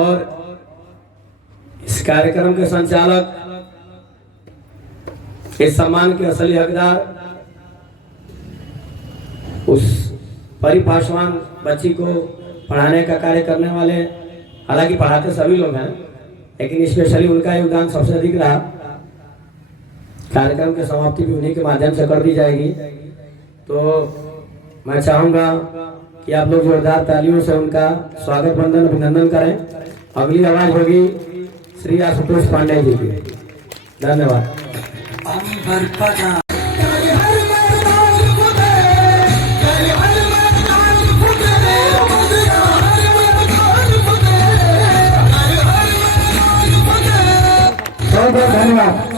और इस कार्यक्रम के संचालक, इस सम्मान के असली हकदार, उस परिभाषावान बच्ची को पढ़ाने का कार्य करने वाले, हालांकि पढ़ाते सभी लोग हैं लेकिन स्पेशली उनका योगदान सबसे अधिक रहा। कार्यक्रम की समाप्ति भी उन्हीं के माध्यम से कर दी जाएगी। तो मैं चाहूंगा कि आप लोग जोरदार तालियों से उनका स्वागत वंदन अभिनंदन करें। अगली आवाज होगी श्री आशुतोष पांडे जी की। धन्यवाद। धन्यवाद।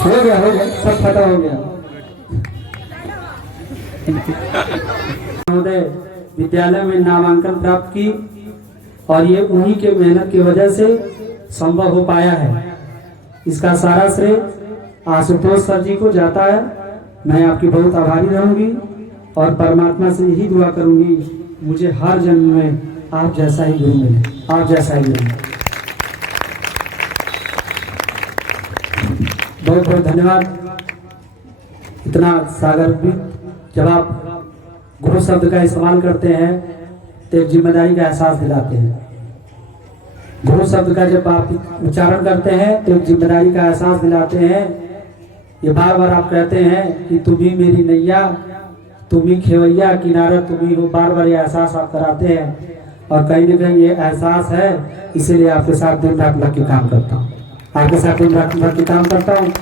हो गया सब खत्म हो गया। महोदय विद्यालय में नामांकन प्राप्त की और ये उन्हीं के मेहनत की वजह से संभव हो पाया है। इसका सारा श्रेय आशुतोष सर जी को जाता है। मैं आपकी बहुत आभारी रहूंगी और परमात्मा से यही दुआ करूंगी मुझे हर जन्म में आप जैसा ही गुरु मिले, आप जैसा ही गुरु। बहुत बहुत धन्यवाद। इतना सागर भी जब आप गुरु शब्द का इस्तेमाल करते हैं तो एक जिम्मेदारी का एहसास दिलाते हैं। गुरु शब्द का जब आप उच्चारण करते हैं तो एक जिम्मेदारी का एहसास दिलाते हैं। ये बार बार आप कहते हैं कि तुम ही मेरी नैया, तुम ही खेवैया, किनारा तुम ही हो। बार बार ये एहसास आप कराते हैं और कहीं न कहीं ये एहसास है, इसीलिए आपके साथ दिन रात लग के काम करता हूँ। आपके साथ दिन रात लग के काम करता हूँ।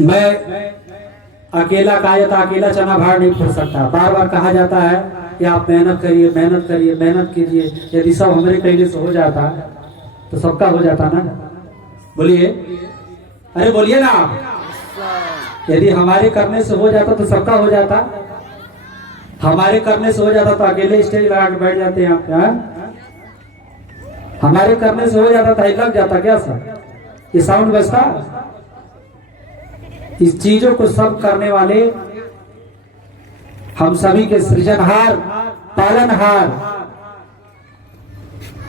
मैं अकेला कायत अकेला चना भार नहीं फोड़ सकता। बार बार कहा जाता है कि आप मेहनत करिए, मेहनत करिए, मेहनत कीजिए। यदि सब हमारे कहने से हो जाता तो सबका हो जाता ना। बोलिए, अरे बोलिए ना। यदि हमारे करने से हो जाता तो सबका हो जाता। हमारे करने से हो जाता तो अकेले स्टेज लगा के बैठ जाते हैं आप। हमारे करने से हो जाता था लग जाता क्या सर? ये साउंड बजता। इस चीजों को सब करने वाले हम सभी के सृजनहार, पालनहार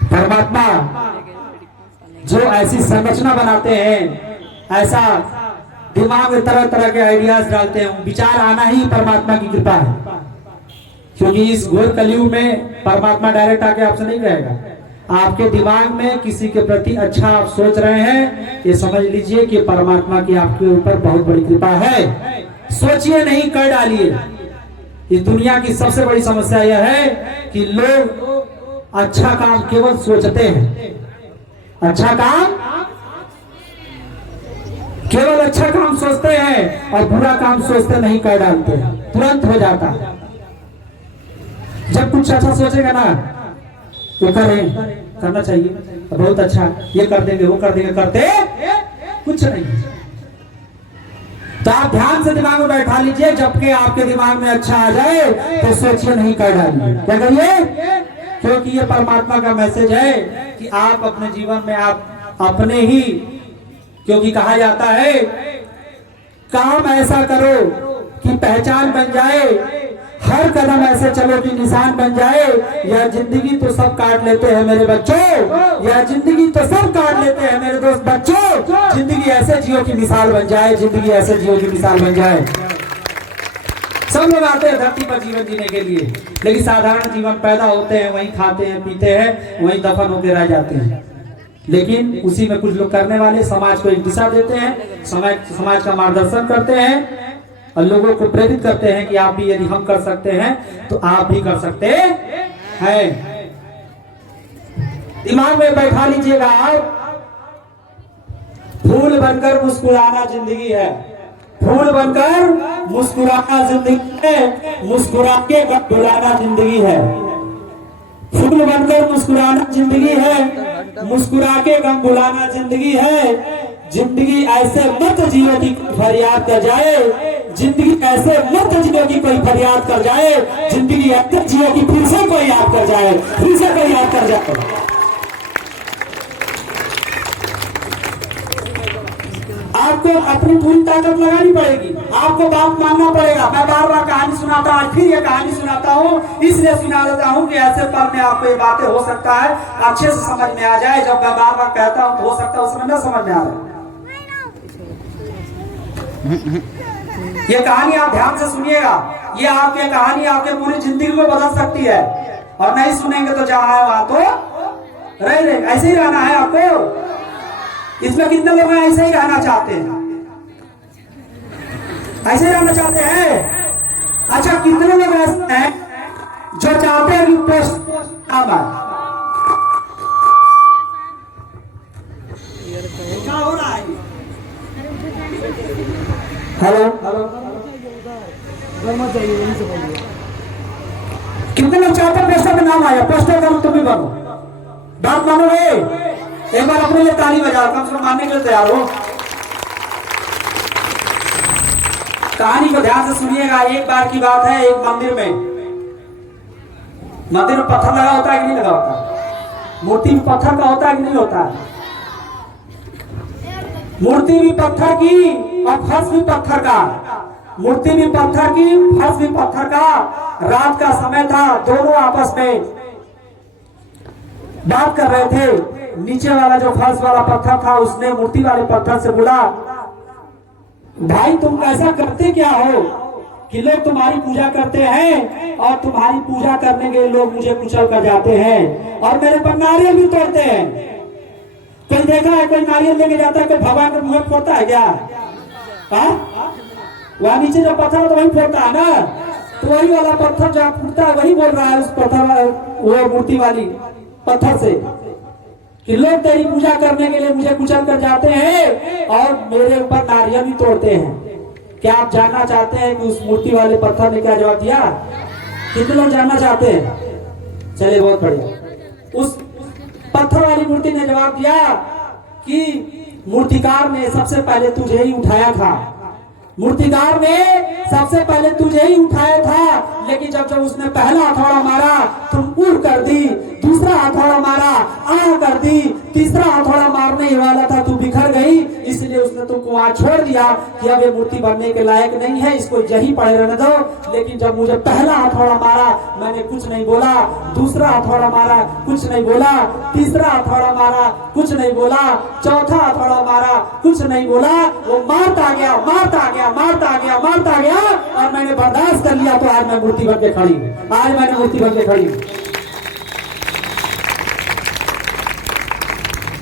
परमात्मा जो ऐसी संरचना बनाते हैं, ऐसा दिमाग में तरह तरह के आइडियाज डालते हैं, विचार आना ही परमात्मा की कृपा है। क्योंकि इस घोर कलयुग में परमात्मा डायरेक्ट आके आपसे नहीं कहेगा। आपके दिमाग में किसी के प्रति अच्छा आप सोच रहे हैं, ये समझ लीजिए कि परमात्मा की आपके ऊपर बहुत बड़ी कृपा है। सोचिए नहीं, कर डालिए। इस दुनिया की सबसे बड़ी समस्या यह है कि लोग अच्छा काम केवल सोचते हैं। अच्छा काम, केवल अच्छा काम सोचते हैं और बुरा काम सोचते नहीं, कर डालते हैं, तुरंत हो जाता है। जब कुछ अच्छा सोचेगा ना तो करें, करना चाहिए, बहुत अच्छा, ये कर देंगे, वो कर देंगे, करते कुछ नहीं। तो आप ध्यान से दिमाग में बैठा लीजिए, जबकि आपके दिमाग में अच्छा आ जाए तो सोचिए नहीं, कर डालिए। क्या करिए? क्योंकि ये परमात्मा का मैसेज है कि आप अपने जीवन में आप अपने ही, क्योंकि कहा जाता है काम ऐसा करो कि पहचान बन जाए, हर कदम ऐसे चलो कि निशान बन जाए। यह जिंदगी तो सब काट लेते हैं मेरे बच्चों, यह जिंदगी तो सब काट लेते हैं मेरे दोस्त बच्चों। जिंदगी ऐसे जियो की मिसाल बन जाए, जिंदगी ऐसे जियो की मिसाल बन जाए। सब लोग आते हैं धरती पर जीवन जीने के लिए, लेकिन साधारण जीवन पैदा होते हैं, वहीं खाते हैं, पीते हैं, वहीं दफन होकर रह जाते हैं। लेकिन उसी में कुछ लोग करने वाले समाज को एक दिशा देते हैं, समाज का मार्गदर्शन करते हैं और लोगों को प्रेरित करते हैं कि आप भी, यदि हम कर सकते हैं तो आप भी कर सकते हैं। दिमाग में बैठा लीजिएगा आप, फूल बनकर मुस्कुराना जिंदगी है। फूल बनकर मुस्कुराना जिंदगी है, मुस्कुरा के गम भुलाना जिंदगी है। फूल बनकर मुस्कुराना जिंदगी है, मुस्कुरा के गम भुलाना जिंदगी है। जिंदगी ऐसे मत जियो की फरियाद कर जाए, जिंदगी ऐसे मत जियो की कोई फरियाद कर जाए, जिंदगी ऐसे जियो की फिर से कोई याद कर जाए, फिर से कोई याद कर जाए। आपको अपनी पूरी ताकत लगानी पड़ेगी, आपको बात मानना पड़ेगा। मैं बार बार कहानी सुनाता हूँ, आज फिर ये कहानी सुनाता हूँ, इसलिए सुना देता हूँ कि ऐसे पल में आपको ये बातें हो सकता है अच्छे से समझ में आ जाए। जब मैं बार बार कहता हूँ तो हो सकता है उस समय न समझ में आ रहा है। ये कहानी आप ध्यान से सुनिएगा, ये आपकी कहानी आपके पूरी जिंदगी को बदल सकती है। और नहीं सुनेंगे तो जहाँ है वहां तो रह रहे, ऐसे ही रहना है आपको। इसमें कितने लोग ऐसे ही रहना चाहते हैं? ऐसे ही रहना चाहते हैं? अच्छा, कितने लोग ऐसे हैं जो चाहते हैं कि पोस्ट नाम आए? क्या हो रहा है? हेलो, कितने लोग चाहते हैं पोस्टर में नाम आया? पोस्टर करो, तुम भी बनो। बात मानोगे? एक बार अपने लिए ताली बजाओ, कम से कम मानने के लिए तैयार हो। कहानी को ध्यान से सुनिएगा। एक बार की बात है, एक मंदिर में पत्थर लगा होता है कि नहीं लगा होता? मूर्ति भी पत्थर का होता है कि नहीं होता है? मूर्ति भी पत्थर की और फर्श भी पत्थर का। मूर्ति भी पत्थर की, फर्श भी पत्थर का। रात का समय था, दोनों आपस में बात कर रहे थे। नीचे वाला जो फर्श वाला पत्थर था उसने मूर्ति वाले पत्थर से बोला, भाई तुम ऐसा करते क्या हो कि लोग तुम्हारी पूजा करते हैं और तुम्हारी पूजा करने के लिए लोग मुझे कुचल कर जाते हैं और मेरे पर नारियल भी तोड़ते हैं। कोई देखा है कोई नारियल लेके जाता है, कोई भगवान के मुंह फोड़ता है क्या? वहां नीचे जो पत्थर है तो वही फोड़ता है ना। तो वही वाला पत्थर जहाँ फूटता है वही बोल रहा है उस पत्थर, वो मूर्ति वाली पत्थर से कि लोग तेरी पूजा करने के लिए मुझे कुचल कर जाते हैं और मेरे ऊपर नारियल भी तोड़ते हैं। क्या आप जानना चाहते हैं कि उस मूर्ति वाले पत्थर ने क्या जवाब दिया? कितने लोग जानना चाहते हैं? चलिए, बहुत बढ़िया। उस पत्थर वाली मूर्ति ने जवाब दिया कि मूर्तिकार ने सबसे पहले तुझे ही उठाया था। मूर्तिकार ने सबसे पहले तुझे ही उठाया था, लेकिन जब उसने पहला हथौड़ा मारा तुम उड़ कर दी, दूसरा हथौड़ा मारा आ कर दी, तीसरा हथौड़ा मारने ही वाला था तू बिखर गई, इसलिए उसने तुमको वहां छोड़ दिया कि अब ये मूर्ति बनने के लायक नहीं है, इसको यही पड़े रहने दो। लेकिन जब मुझे पहला हथौड़ा मारा मैंने कुछ नहीं बोला, दूसरा हथौड़ा मारा कुछ नहीं बोला, तीसरा हथौड़ा मारा कुछ नहीं बोला, चौथा हथौड़ा मारा कुछ नहीं बोला। वो मारता गया मारता गया मारता गया मारता गया और मैंने बर्दाश्त कर लिया, तो आज मैं मूर्ति बन के खड़ी हूं। आज मैंने मूर्ति बन के खड़ी हूं।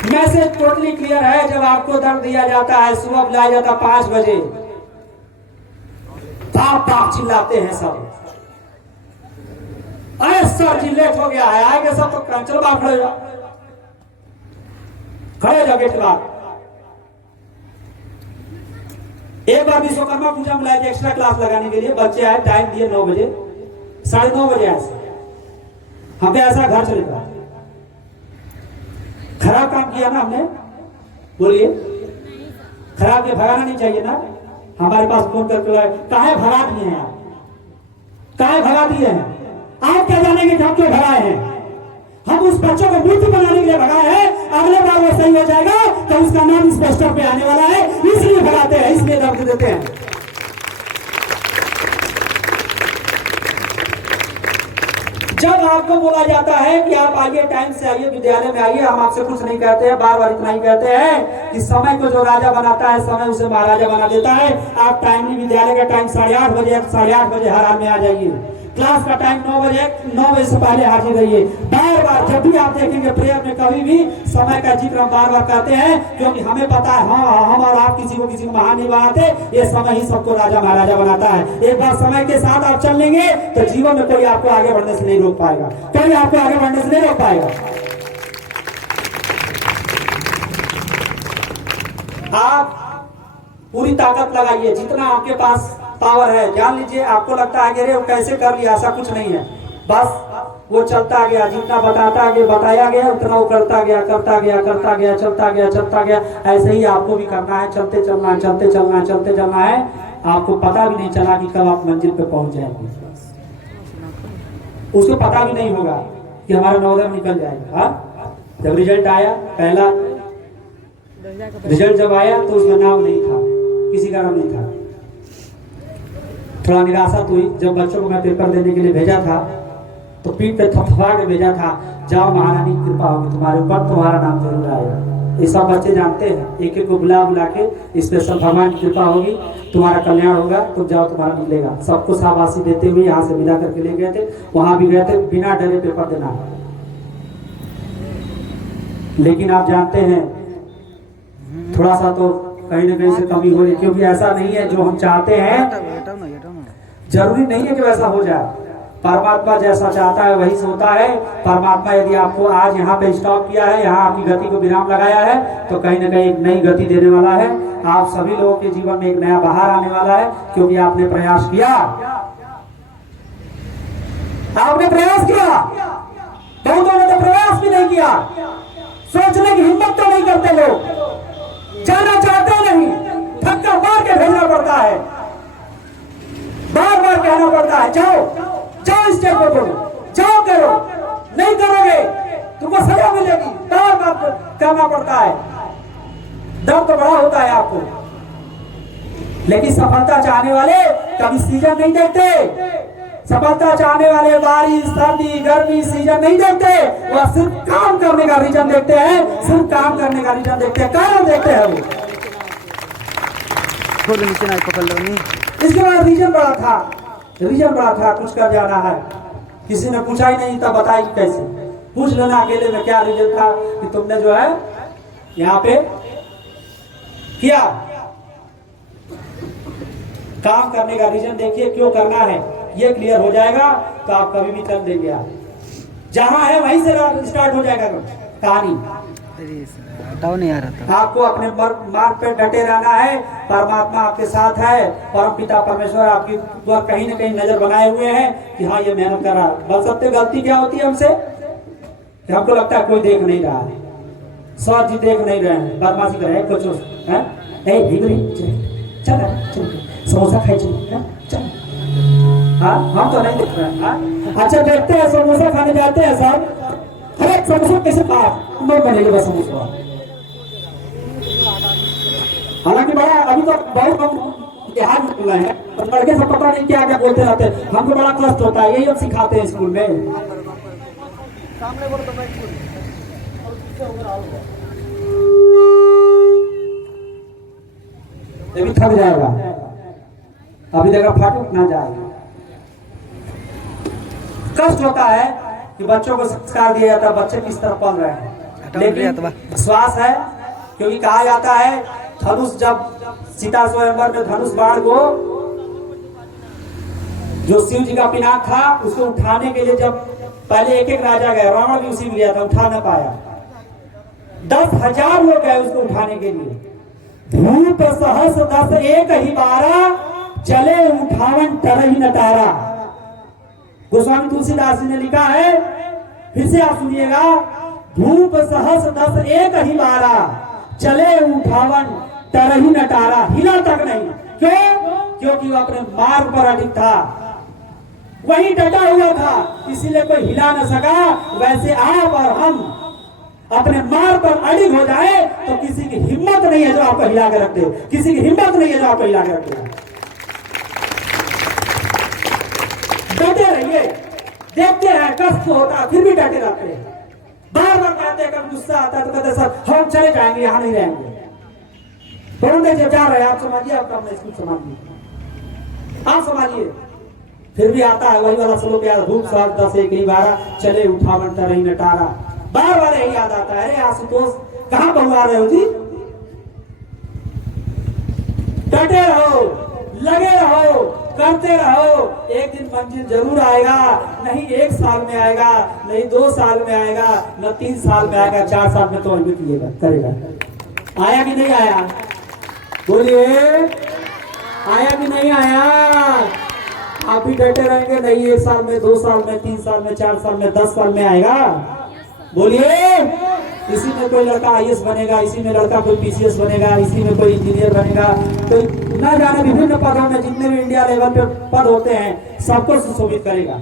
मैसेज टोटली क्लियर है। जब आपको दर्द दिया जाता है, सुबह बुलाया जाता 5 बजे, बाप बाप चिल्लाते हैं सब, अरे सर जी लेट हो गया है, आएंगे सब तो चलो बाप खड़े जाओ, खड़े जाओ गेट बाप। एक बार विश्वकर्मा पूजा में लाए थे एक्स्ट्रा क्लास लगाने के लिए, बच्चे आए, टाइम दिए 9 बजे, 9:30 बजे आए। हमें ऐसा घर चले गया, खराब काम किया ना हमने, बोलिए खराब के भगाना नहीं चाहिए ना। हमारे पास फोन करके काहे भगा दिए हैं आप, काहे भगा दिए हैं आप? क्या जानेंगे कि हम क्यों भगाए हैं? हम उस बच्चों को मूर्ति बनाने के लिए भगाए हैं। अगले बार वो सही हो जाएगा तो उसका नाम इस पोस्टर पे आने वाला है, इसलिए भगाते हैं, इसलिए दर्द देते हैं। जब आपको बोला जाता है कि आप आइए, टाइम से आइए, विद्यालय में आइए, हम आपसे कुछ नहीं कहते हैं, बार बार इतना ही कहते हैं कि समय को जो राजा बनाता है समय उसे महाराजा बना देता है। आप टाइमली विद्यालय का टाइम 8:30 बजे, 8:30 बजे हर हाल में आ जाइए। क्लास का टाइम 9 बजे, 9 बजे से पहले हाजिर रहिए। बार बार जब भी आप देखेंगे प्रेयर में कभी भी समय का जिक्र हम बार बार करते हैं, क्योंकि हमें पता है हम और आप किसी को महान नहीं बनाते, ये समय ही सबको राजा महाराजा बनाता है। एक बार समय के साथ आप चल लेंगे तो जीवन में कोई आपको आगे बढ़ने से नहीं रोक पाएगा, कोई आपको आगे बढ़ने से नहीं रोक पाएगा। आप पूरी ताकत लगाइए, जितना आपके पास पावर है। जान लीजिए, आपको लगता है कि अरे वो कैसे कर लिया, ऐसा कुछ नहीं है, बस वो चलता गया, जितना बताया गया उतना वो करता गया करता गया करता गया, चलता गया चलता गया। ऐसे ही आपको भी करना है, चलते चलना है, चलते चलना है, चलते चलना है। आपको पता भी नहीं चला कि कब आप मंजिल पे पहुंच जाएंगे, उसको पता भी नहीं होगा कि हमारा नवोदय निकल जाएगा। जब रिजल्ट आया, पहला रिजल्ट जब आया तो उसका नाम नहीं था, किसी का नाम नहीं था, थोड़ा निराशा हुई जब बच्चों को मैं पेपर देने के लिए भेजा था, तो पीठ पे थपथपा के भेजा था, जाओ महारानी की कृपा होगी तुम्हारे ऊपर, तुम्हारा नाम जरूर आएगा। ये सब बच्चे जानते हैं, एक एक को बुला बुला के स्पेशल भगवान की कृपा होगी, तुम्हारा कल्याण होगा, तुम जाओ तुम्हारा निकलेगा। सबको शाबाशी देते हुए यहाँ से विदा करके ले गए थे। वहां भी गए थे बिना डरे पेपर देना। लेकिन आप जानते हैं थोड़ा सा तो कहीं ना कहीं से कमी हो रही, क्योंकि ऐसा नहीं है जो हम चाहते हैं जरूरी नहीं है कि वैसा हो जाए। परमात्मा जैसा चाहता है वही से होता है। परमात्मा यदि आपको आज यहाँ पे स्टॉप किया है, यहाँ आपकी गति को विराम लगाया है, तो कहीं ना कहीं एक नई गति देने वाला है। आप सभी लोगों के जीवन में एक नया बहार आने वाला है, क्योंकि आपने प्रयास किया, आपने प्रयास किया। बहुतों ने तो प्रयास भी नहीं किया, सोचने की हिम्मत तो नहीं करते लोग, जाना चाहते नहीं, धक्का मार के भेजना पड़ता है, बार बार कहना पड़ता है जाओ जाओ स्टेप पर बोलो, जाओ करो, नहीं करोगे तुमको सजा मिलेगी, बार बार कहना पड़ता है। दर्द तो बड़ा होता है आपको, लेकिन सफलता चाहने वाले कभी सीजन नहीं देखते। सफलता चाहने वाले बारिश सर्दी गर्मी सीजन नहीं देखते, वह सिर्फ काम करने का रीजन देखते हैं, सिर्फ काम करने का रीजन देखते हैं, कारण देखते हैं वो। इसके बाद रीजन बड़ा था, कुछ कर जाना है। किसी ने पूछा ही नहीं था, बताएगी कैसे? पूछ लेना अकेले में क्या रीजन था कि तुमने जो है यहाँ पे किया। काम करने का रीजन देखिए, क्यों करना है, ये क्लियर हो जाएगा तो आप कभी भी चल देंगे। आप जहां है वहीं से स्टार्ट हो जाएगा कहानी। नहीं आ रहा था। आपको अपने मार्ग पे डटे रहना है। परमात्मा आपके साथ है, परम पिता परमेश्वर आपकी कहीं ना कहीं नजर बनाए हुए हैं कि हाँ ये मेहनत कर रहा है। बस सबसे गलती क्या होती है हमसे, कि हमको लगता है कोई देख नहीं रहा है, सर जी देख नहीं रहे हैं, बदमाशी कर रहे हैं कुछ चल समोसा खाई चल। हाँ हम तो नहीं देख रहे हैं। अच्छा देखते हैं, समोसा खाने जाते हैं सब, अरे समोसा कैसे खा बनेगा बस समोसा। हालांकि बड़ा अभी तो बहुत कम इतिहास में हुआ है, और लड़के सब पता नहीं क्या क्या बोलते रहते हैं, हमको बड़ा कष्ट होता है। यही हम सिखाते हैं स्कूल में। अभी थक जाएगा, अभी देखा फाटक ना जाएगा। कष्ट होता है कि बच्चों को संस्कार दिया जाता है, बच्चे किस तरह पल रहे हैं, लेकिन विश्वास है, क्योंकि कहा जाता है धनुष, जब सीता स्वयंवर में धनुष बाण को जो शिव जी का पिनाक था उसको उठाने के लिए जब पहले एक एक राजा गए, रावण भी उसी में गया था, उठा न पाया। 10,000 लोग गए उसको उठाने के लिए। धूप सहस 10 एक ही 12 चले उठावन तरही नटारा। गोस्वामी तुलसीदास जी ने लिखा है, फिर से आप सुनिएगा, धूप सहस 10 एक ही 12 चले उठावन तरही नटारा। हिला तक नहीं, क्यों? क्योंकि वो अपने मार्ग पर अडिग था, वही डटा हुआ था, इसीलिए कोई हिला न सका। वैसे आप और हम अपने मार्ग पर अडिग हो जाए तो किसी की हिम्मत नहीं है जो आपको हिला के रखते, किसी की हिम्मत नहीं है जो आपको हिला के रखते। डटे रहिए, देखते हैं कष्ट होता है फिर भी डटे रहते हैं। बार बार कहते हैं, कब गुस्सा आता है तो कहते सर हम चले जाएंगे, यहाँ नहीं रहेंगे। जब जा रहे हैं आप समझिए, आपका अपना स्कूल समझिए, आप समझिए, फिर भी आता है वही वाला श्लोक याद, धूप सहस 10 एक ही 12 चले उठावन तरही नटारा। बार बार यही याद आता है। अरे आशुतोष कहाँ बहुआ रहे हो जी? डटे रहो, लगे रहो, करते रहो, एक दिन मंजिल जरूर आएगा। नहीं 1 साल में आएगा, नहीं 2 साल में आएगा, न 3 साल में आएगा, 4 साल में तो अभी करेगा। आया कि नहीं आया? बोलिए, आया कि नहीं आया? आप भी डटे रहेंगे, नहीं 1 साल में, 2 साल में, 3 साल में, 4 साल में, 10 साल में आएगा। बोलिए, इसी में कोई लड़का IAS बनेगा, इसी में लड़का कोई PCS बनेगा, इसी में कोई इंजीनियर बनेगा, कोई न जाने विभिन्न पदों में, जितने भी इंडिया लेवल पे पद होते हैं सबको सुशोभित करेगा,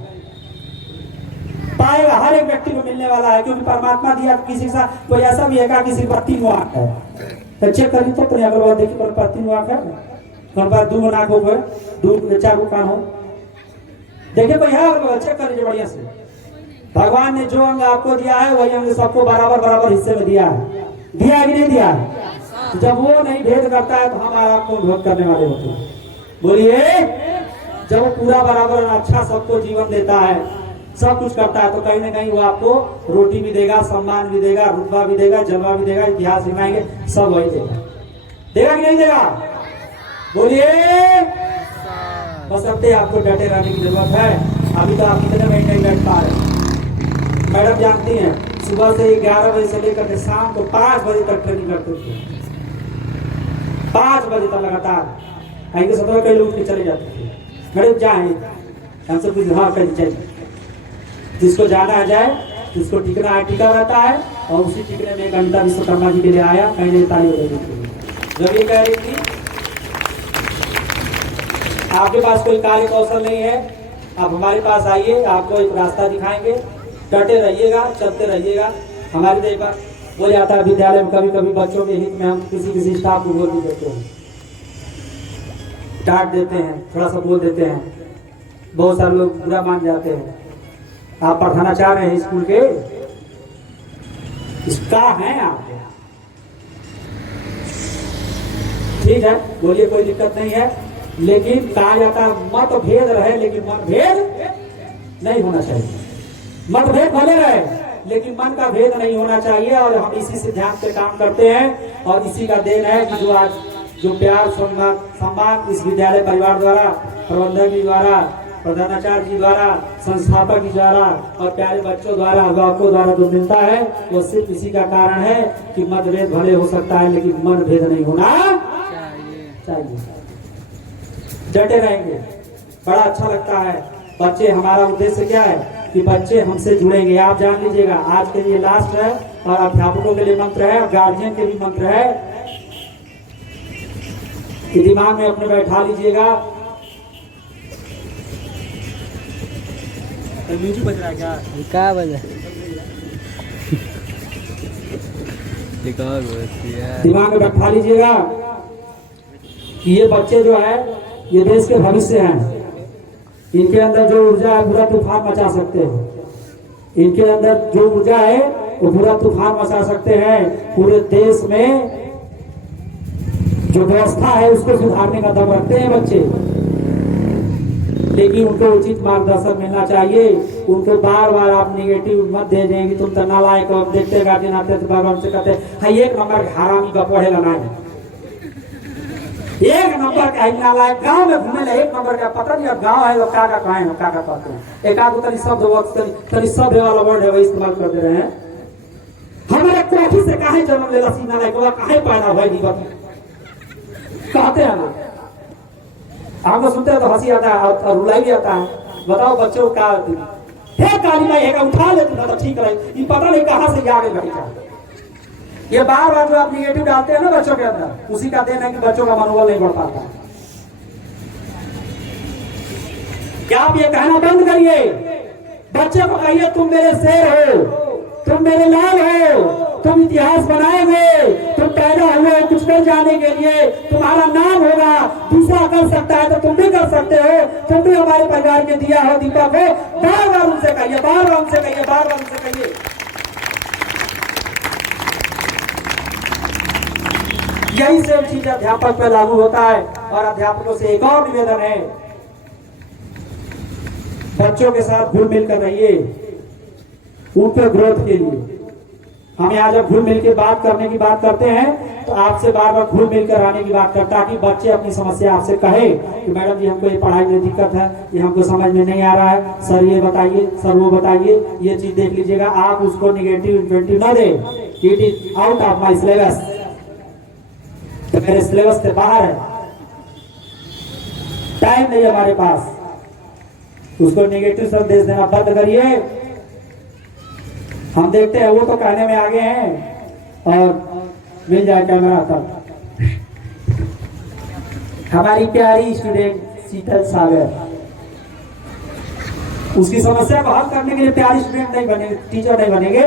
पाएगा। हर एक व्यक्ति को मिलने वाला है, क्योंकि परमात्मा दिया। किसी के साथ कोई ऐसा भी है किसी पर 3 आंख है, तो चेक करिए तो अगरबाद देखिए पर 3 आंख है, कौन बार दू नाक हो गए, दू चार को कान हो। देखिए भैया, चेक कर लीजिए बढ़िया से। भगवान ने जो अंग आपको दिया है वही अंग सबको बराबर बराबर हिस्से में दिया है। दिया कि नहीं दिया? जब वो नहीं भेद करता है तो हम आपको भेद करने वाले होते हैं। बोलिए, जब वो पूरा बराबर अच्छा सबको जीवन देता है, सब कुछ करता है, तो कहीं ना कहीं वो आपको रोटी भी देगा, सम्मान भी देगा, रुतबा भी देगा, जलवा भी देगा, इतिहास लिखाएंगे, सब वही देगा। देगा कि नहीं देगा? बोलिए। बस अब आपको डटे रहने की जरूरत है। अभी तो आप कितने महीने नहीं डट पा रहे। मैडम जानती हैं, सुबह से 11 बजे से लेकर के शाम को 5 बजे तक ट्रेनिंग करते थे। 5 बजे तक लगातार आएंगे, 17 कई लोग चले जाते थे। मैडम जाए हमसे कुछ हाँ कहीं चाहिए, जिसको जाना है जाए, जिसको टिकना है टिका रहता है। और उसी टिकने में 1 घंटा विश्वकर्मा जी के लिए आया, कहीं नहीं ताली हो गई। जब ये कह रही थी आपके पास कोई कार्य कौशल नहीं है, आप हमारे पास आइए, आपको एक रास्ता दिखाएंगे, डटे रहिएगा, चलते रहिएगा। हमारी देखा बोल जाता है विद्यालय में, कभी कभी बच्चों के हित में हम किसी स्टाफ को बोल भी देते हैं, डांट देते हैं, थोड़ा सा बोल देते हैं। बहुत सारे लोग बुरा मान जाते हैं। आप पढ़ाना चाह रहे हैं स्कूल के, इसका है आप, ठीक है, बोलिए, कोई दिक्कत नहीं है। लेकिन कहा जाता है मतभेद रहे लेकिन मतभेद नहीं होना चाहिए। मतभेद भले रहे लेकिन मन का भेद नहीं होना चाहिए। और हम इसी सिद्धांत पे काम करते हैं और इसी का देन है कि जो आज जो प्यार सम्मान इस विद्यालय परिवार द्वारा, प्रबंधक जी द्वारा, प्रधानाचार्य जी द्वारा, संस्थापक जी द्वारा और प्यारे बच्चों द्वारा, अभिभावकों द्वारा जो मिलता है, वो सिर्फ इसी का कारण है कि मतभेद भले हो सकता है लेकिन मन भेद नहीं होना चाहिए। डटे रहेंगे, बड़ा अच्छा लगता है। बच्चे, हमारा उद्देश्य क्या है कि बच्चे हमसे जुड़ेंगे। आप जान लीजिएगा, आज के लिए लास्ट है और अध्यापकों के लिए मंत्र है और गार्जियन के भी मंत्र है कि दिमाग में अपने बैठा लीजिएगा। म्यूजिक बज रहा है क्या बजा? दिमाग में बैठा लीजिएगा कि ये बच्चे जो है ये देश के भविष्य हैं। इनके अंदर जो ऊर्जा है पूरा तूफान मचा सकते हैं। इनके अंदर जो ऊर्जा है वो पूरा तूफान मचा सकते हैं। पूरे देश में जो व्यवस्था है उसको सुधारने का दम रखते हैं बच्चे। लेकिन उनको उचित मार्गदर्शन मिलना चाहिए। उनको बार बार आप निगेटिव मत दे देंगे, तुम तो नालायक हो। देखते गार्जियन आते तो बार बार से कहते हैं 1 नंबर हरामी का पढ़ेगा नहीं, 1 नंबर का ही नालायक। गांव में घूमे ले 1 नंबर का, पता नहीं अब गांव है तो क्या कहें हो, क्या कहते हैं। एक आध तरी शब्द वाला वर्ड है वही इस्तेमाल कर दे रहे हैं। हमारे कोठी से काहे जन्म लेला सी नालायक, काहे पैदा भाई कहते हैं ना। आपको सुनते हैं तो हंसी आता है और रुलाई भी आता है। बताओ बच्चों का काली माई है उठा ले तो ठीक रहे, ये पता नहीं कहां से आगे बढ़ जाए। ये बार बार जो आप निगेटिव डालते हैं ना बच्चों के अंदर, उसी का देन है कि बच्चों का मनोबल नहीं बढ़ पाता। क्या आप ये कहना बंद करिए, बच्चे को कहिए तुम मेरे शेर हो, तुम मेरे लाल हो, तुम इतिहास बनाएंगे, तुम पैदा हुए कुछ कर जाने के लिए, तुम्हारा नाम होगा। दूसरा कर सकता है तो तुम भी कर सकते हो, तुम भी हमारे परिवार के दिया हो दीपक हो। बार बार उनसे कहिए, बार बार उनसे कहिए, बार बार उनसे कहिए। यही सब चीज अध्यापक पर लागू होता है। और अध्यापकों से एक और निवेदन है, बच्चों के साथ घुल मिल कर रहिए उनके ग्रोथ के लिए। हम यहाँ जब घुल मिल के बात करने की बात करते हैं तो आपसे बार बार घुल मिल कर आने की बात करता है, ताकि बच्चे अपनी समस्या आपसे कहे कि मैडम जी हमको ये पढ़ाई में दिक्कत है, ये हमको समझ में नहीं आ रहा है, सर ये बताइए, सर वो बताइए, ये चीज देख लीजिएगा। आप उसको निगेटिव इन्वेंटिव ना दे, it is out of my syllabus, तो मेरे सिलेबस से बाहर है, टाइम नहीं है हमारे पास। उसको निगेटिव संदेश देना बंद करिए। हम देखते हैं वो तो कहने में आगे हैं और मिल जाए कैमरा तक। हमारी प्यारी स्टूडेंट शीतल सागर, उसकी समस्या को हल करने के लिए प्यारी स्टूडेंट नहीं बनेंगे, टीचर नहीं बनेंगे।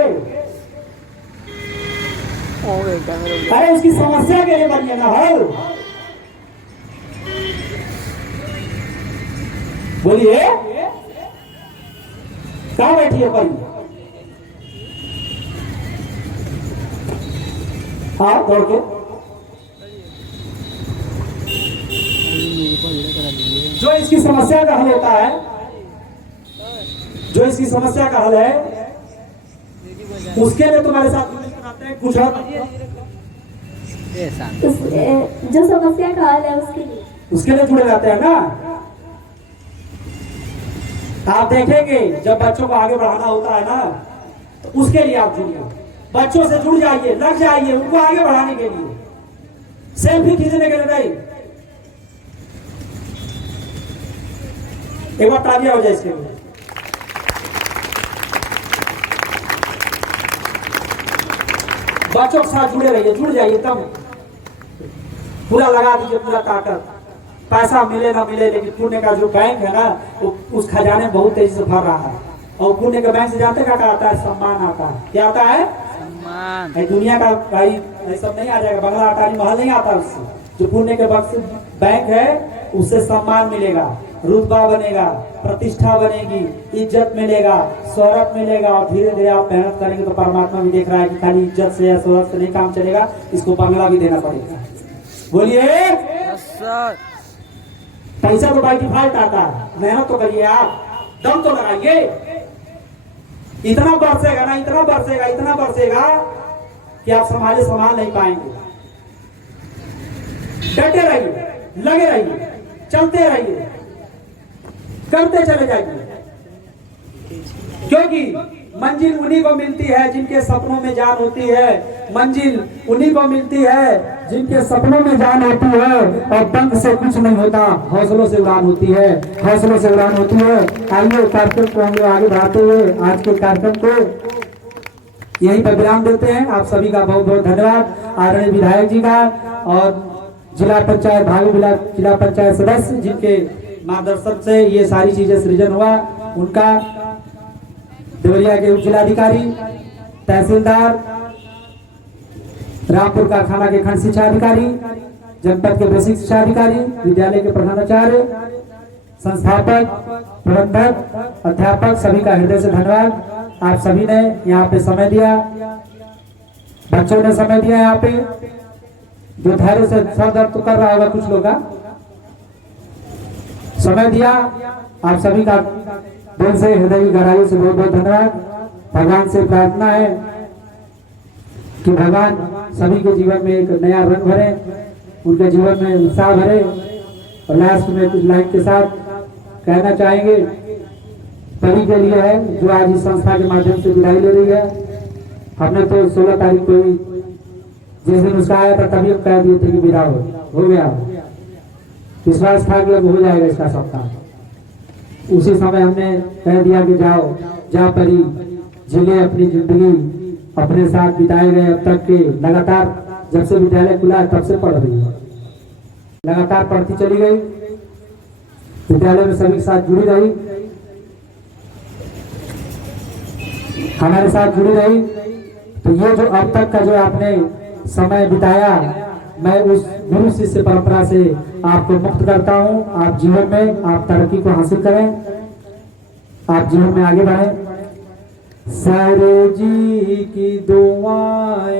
अरे उसकी समस्या के लिए बनिए ना हल। बोलिए, कहाँ बैठी है परी? हाँ दौड़ के जो इसकी समस्या का हल होता है, जो इसकी समस्या का हल है, उसके लिए तुम्हारे साथ आते हैं कुछ और जो समस्या का हल है उसके लिए जुड़े रहते हैं ना। आप देखेंगे जब बच्चों को आगे बढ़ाना होता है ना, तो उसके लिए आप जुड़िए, बच्चों से जुड़ जाइए, लग जाइए उनको आगे बढ़ाने के लिए, सेल्फी खींचने के लिए नहीं। एक बार तालियां हो जाए इसके लिए। बच्चों के साथ जुड़े रहिए, जुड़ जाइए, तब पूरा लगा दीजिए, पूरा ताकत। पैसा मिले ना मिले, लेकिन पुण्य का जो बैंक है ना, वो उस खजाने बहुत तेजी से भर रहा है। और पुण्य के बैंक से जानते क्या आता है? सम्मान आता है। क्या आता है? सम्मान। दुनिया का भाई ये सब नहीं आ जाएगा, बंगला अटारी महल नहीं आता उससे। जो पुण्य के बैंक है उससे सम्मान मिलेगा, रुतबा बनेगा, प्रतिष्ठा बनेगी, इज्जत मिलेगा, शोहरत मिलेगा। और धीरे धीरे आप मेहनत करेंगे तो परमात्मा भी देख रहा है कि खाली इज्जत से या शोहरत से नहीं काम चलेगा, इसको बंगला भी देना पड़ेगा। बोलिए, पैसा तो बाई डिफॉल्ट आता है, मेहनत तो करिए, आप दम तो लगाइए। इतना बरसेगा ना, इतना बरसेगा, इतना बरसेगा कि आप संभाल नहीं पाएंगे। डटे रहिए, लगे रहिए, चलते रहिए, करते चले जाइए, क्योंकि मंजिल उन्हीं को मिलती है जिनके सपनों में जान होती है। मंजिल उन्हीं को मिलती है जिनके सपनों में जान होती है। और पंख से कुछ नहीं होता, हौसलों से उड़ान होती है, हौसलों से उड़ान होती है। आइए कार्यक्रम को हम लोग आगे बढ़ाते हुए आज के कार्यक्रम को यहीं पर विराम देते हैं। आप सभी का बहुत बहुत धन्यवाद, आदरणीय विधायक जी का और जिला पंचायत भावी जिला पंचायत सदस्य जिनके मार्गदर्शन से ये सारी चीजें सृजन हुआ, उनका, देवरिया के उप जिलाधिकारी, तहसीलदार, रामपुर कारखाना के खंड शिक्षा अधिकारी, जनपद के बेसिक शिक्षा अधिकारी, विद्यालय के प्रधानाचार्य, संस्थापक, प्रबंधक, अध्यापक, सभी का हृदय से धन्यवाद। आप सभी ने यहाँ पे समय दिया, बच्चों ने समय दिया, यहाँ पे जो धैर्य से सर दर्द तो कर रहा होगा कुछ लोग का, समय दिया। आप सभी का दिल से, हृदय की गहराइयों से बहुत बहुत धन्यवाद। भगवान से प्रार्थना है कि भगवान सभी के जीवन में एक नया रंग भरे, उनके जीवन में उत्साह भरे। और लास्ट में कुछ लाइन के साथ कहना चाहेंगे, परी के लिए है जो आज इस संस्था के माध्यम से विदाई ले रही है। हमने तो 16 तारीख को ही जिस दिन उसका आया था तभी हम कह दिए थे कि विदा हो गया, विश्वास था कि अब हो जाएगा इसका सप्ताह। उसी समय हमने कह दिया कि जाओ, जा परी, जिले अपनी जिंदगी अपने साथ बिताए गए अब तक के। लगातार जब से विद्यालय खुला तब से पढ़ रही है, लगातार पढ़ती चली गई, विद्यालय में सभी के साथ जुड़ी रही, हमारे साथ जुड़ी रही। तो ये जो अब तक का जो आपने समय बिताया, मैं उस गुरु शिष्य परंपरा से आपको मुक्त करता हूँ। आप जीवन में आप तरक्की को हासिल करें, आप जीवन में आगे बढ़ें। सर जी की दुआएं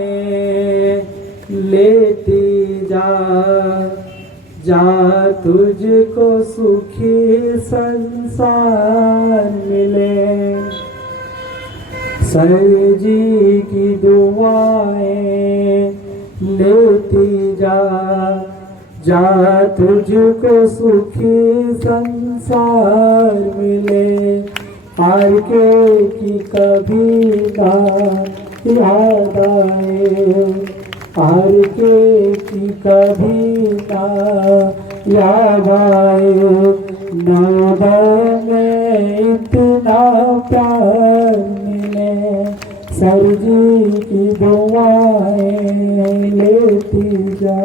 लेती जा तुझको सुखी संसार मिले। सर जी की दुआएं लेती जा तुझको सुखी संसार मिले। हार के की कभी ना याद आए, हार के की कभी ना याद आए। नौबत में इतना प्यार मिले, सर जी की दुआएं लेती जा।